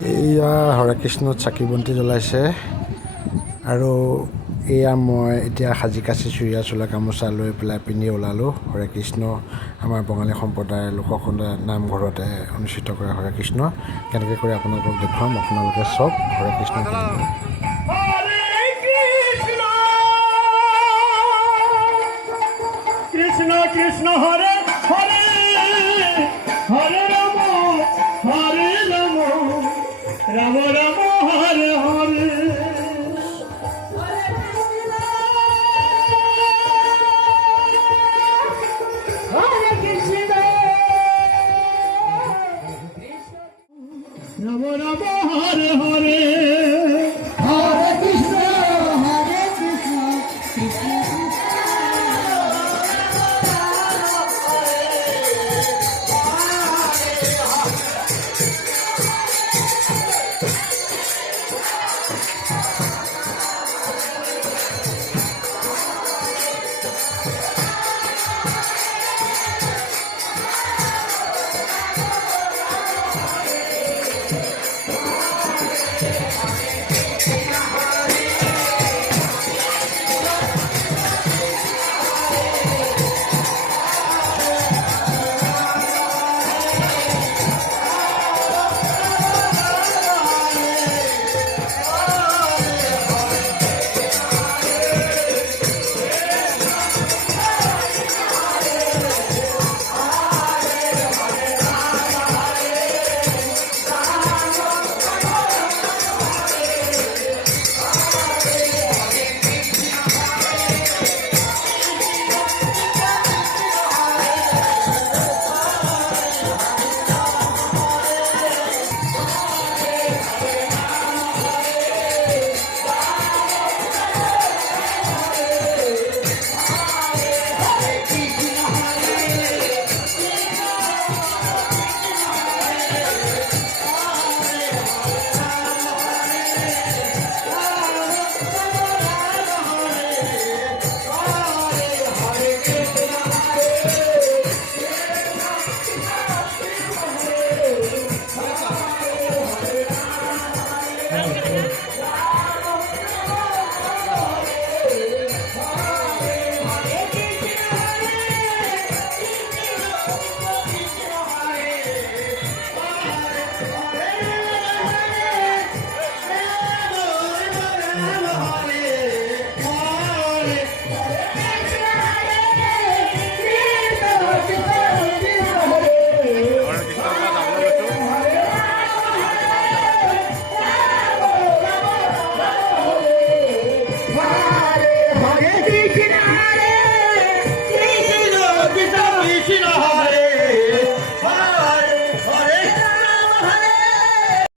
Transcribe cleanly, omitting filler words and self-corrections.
এয়া হৰে কৃষ্ণত চাকি বন্তি জ্বলাইছে আৰু এয়া মই এতিয়া সাজি কাচি চুৰিয়া চোলা গামোচা লৈ পেলাই পিন্ধি ওলালোঁ। হৰে কৃষ্ণ আমাৰ বঙালী সম্প্ৰদায়ৰ লোকসকলে নামঘৰতে অনুষ্ঠিত কৰে হৰে কৃষ্ণ। কেনেকৈ কৰি আপোনালোকক দেখুৱাম, আপোনালোকে চাওক হৰে কৃষ্ণ কেনেকৈ। কৃষ্ণ কৃষ্ণ হরে হরে হরে রাম রাম রাম হরে হরে হরে কৃষ্ণ রাম রাম হরে হরে